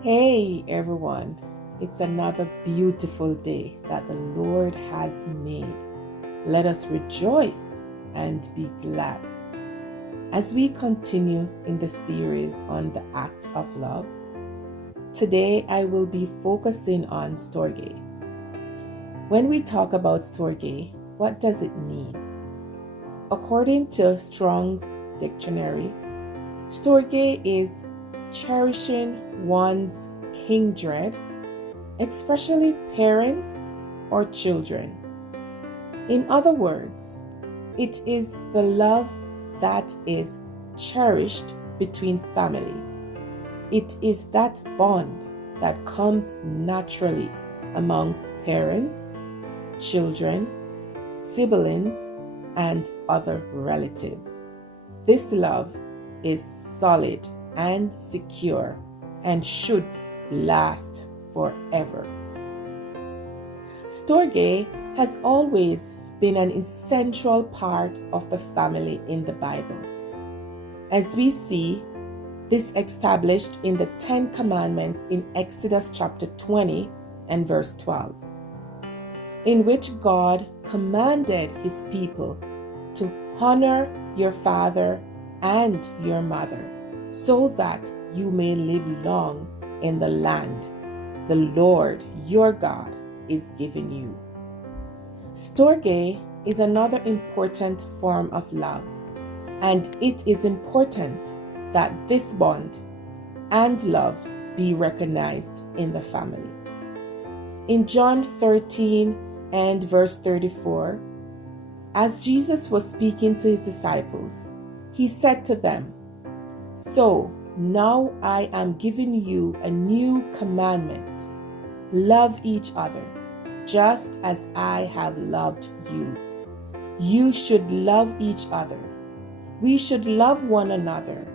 Hey everyone, it's another beautiful day that the Lord has made. Let us rejoice and be glad. As we continue in the series on the act of love, today I will be focusing on Storge. When we talk about Storge, what does it mean? According to Strong's dictionary, Storge is cherishing one's kindred, especially parents or children. In other words, it is the love that is cherished between family. It is that bond that comes naturally amongst parents, children, siblings, and other relatives. This love is solid and secure and should last forever. Storge has always been an essential part of the family in the Bible. As we see this established in the 10 Commandments in Exodus chapter 20 and verse 12, in which God commanded his people to honor your father and your mother, so that you may live long in the land the Lord your God is giving you. Storge is another important form of love, and it is important that this bond and love be recognized in the family. In John 13 and verse 34, as Jesus was speaking to his disciples, he said to them, "So now I am giving you a new commandment. Love each other, just as I have loved you. You should love each other. We should love one another.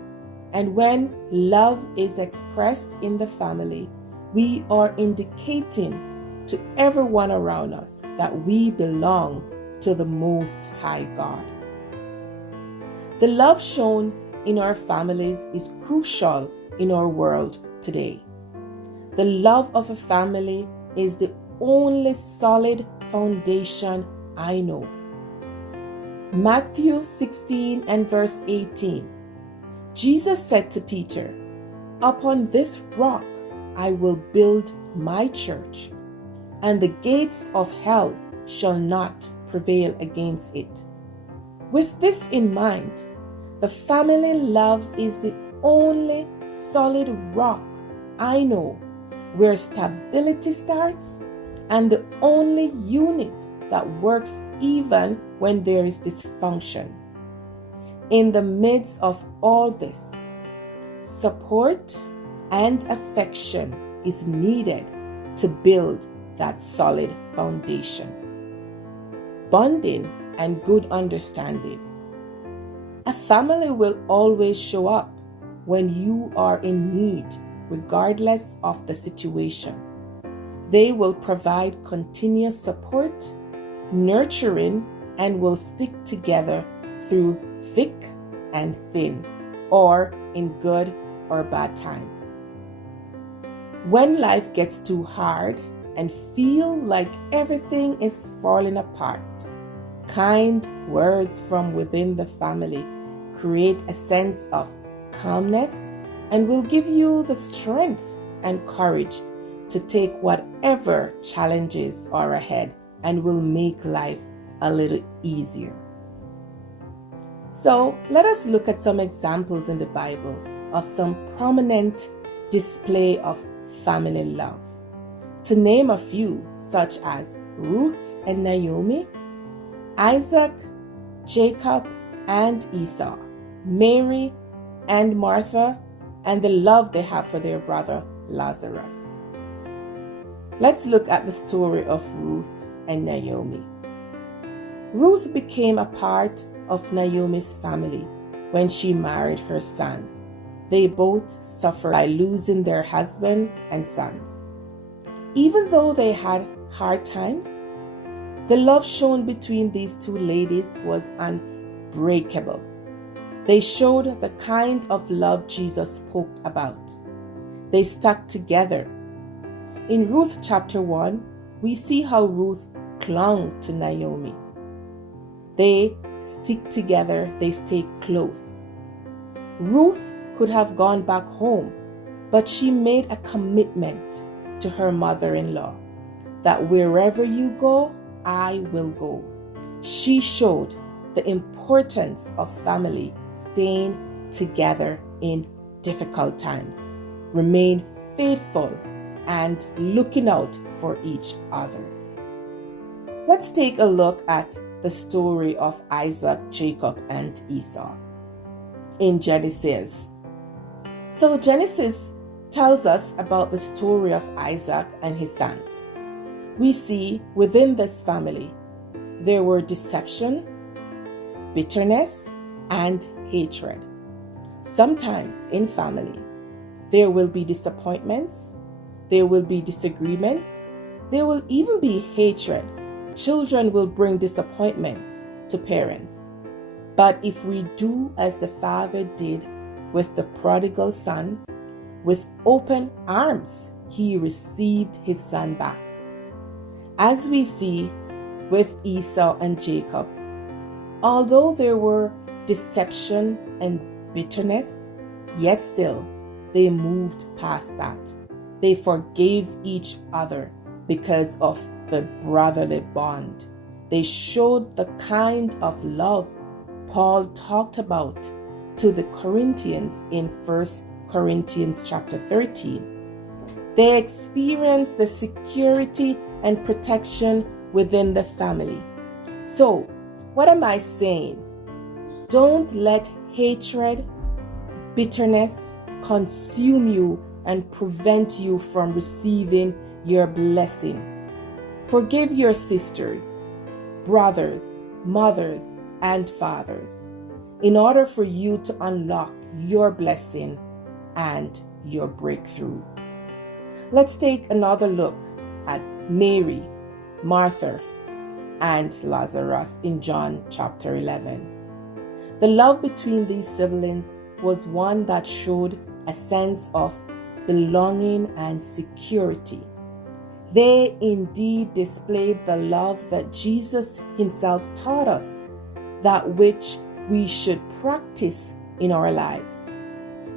And when love is expressed in the family, we are indicating to everyone around us that we belong to the Most High God." The love shown in our families is crucial in our world today. The love of a family is the only solid foundation I know. Matthew 16 and verse 18, Jesus said to Peter, "Upon this rock I will build my church, and the gates of hell shall not prevail against it." With this in mind, the family love is the only solid rock I know where stability starts and the only unit that works even when there is dysfunction. In the midst of all this, support and affection is needed to build that solid foundation. Bonding and good understanding. A family will always show up when you are in need, regardless of the situation. They will provide continuous support, nurturing, and will stick together through thick and thin, or in good or bad times. When life gets too hard and feel like everything is falling apart, kind words from within the family create a sense of calmness and will give you the strength and courage to take whatever challenges are ahead and will make life a little easier. So let us look at some examples in the Bible of some prominent display of family love. To name a few, such as Ruth and Naomi, Isaac, Jacob and Esau, Mary and Martha, and the love they have for their brother Lazarus. Let's look at the story of Ruth and Naomi. Ruth became a part of Naomi's family when she married her son. They both suffered by losing their husband and sons. Even though they had hard times, the love shown between these two ladies was unbreakable. They showed the kind of love Jesus spoke about. They stuck together. In Ruth chapter 1, we see how Ruth clung to Naomi. They stick together, they stay close. Ruth could have gone back home, but she made a commitment to her mother-in-law that wherever you go, I will go. She showed the importance of family staying together in difficult times. Remain faithful and looking out for each other. Let's take a look at the story of Isaac, Jacob, and Esau in Genesis. So Genesis tells us about the story of Isaac and his sons. We see within this family there were deception, bitterness, and hatred. Sometimes in families there will be disappointments, there will be disagreements, there will even be hatred. Children will bring disappointment to parents. But if we do as the father did with the prodigal son, with open arms, he received his son back. As we see with Esau and Jacob, although there were deception and bitterness, yet still they moved past that. They forgave each other because of the brotherly bond. They showed the kind of love Paul talked about to the Corinthians in 1 Corinthians chapter 13. They experienced the security and protection within the family. So, what am I saying? Don't let hatred, bitterness consume you and prevent you from receiving your blessing. Forgive your sisters, brothers, mothers, and fathers in order for you to unlock your blessing and your breakthrough. Let's take another look at Mary, Martha, and Lazarus in John chapter 11. The love between these siblings was one that showed a sense of belonging and security. They indeed displayed the love that Jesus himself taught us, that which we should practice in our lives.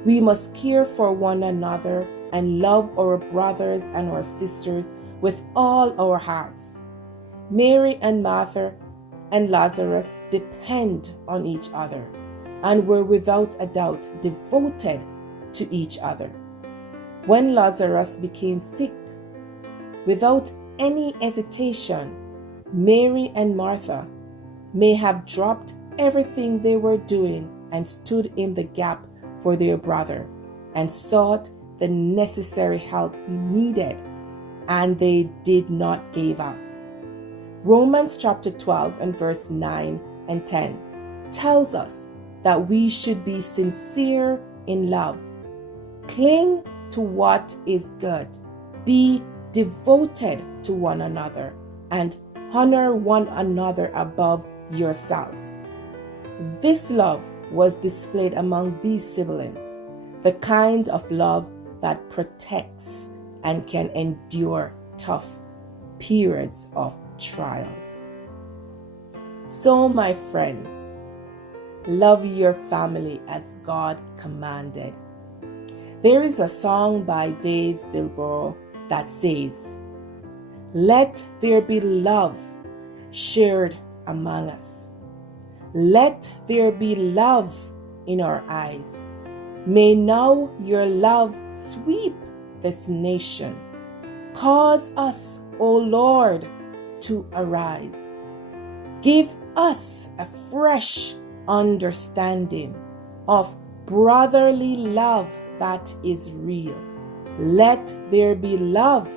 We must care for one another and love our brothers and our sisters with all our hearts. Mary and Martha and Lazarus depend on each other and were without a doubt devoted to each other. When Lazarus became sick, without any hesitation, Mary and Martha may have dropped everything they were doing and stood in the gap for their brother and sought the necessary help he needed, and they did not give up. Romans chapter 12 and verse 9 and 10 tells us that we should be sincere in love, cling to what is good, be devoted to one another, and honor one another above yourselves. This love was displayed among these siblings, the kind of love that protects and can endure tough periods of trials. So, my friends, love your family as God commanded. There is a song by Bilbrough that says, "Let there be love shared among us. Let there be love in our eyes. May now your love sweep this nation. Cause us, O Lord, to arise. Give us a fresh understanding of brotherly love that is real. Let there be love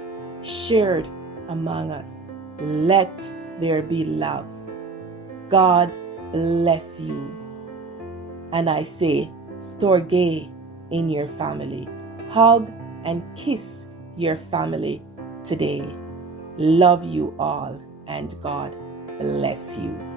shared among us. Let there be love." God bless you. And I say, Storge in your family. Hug and kiss your family today. Love you all, and God bless you.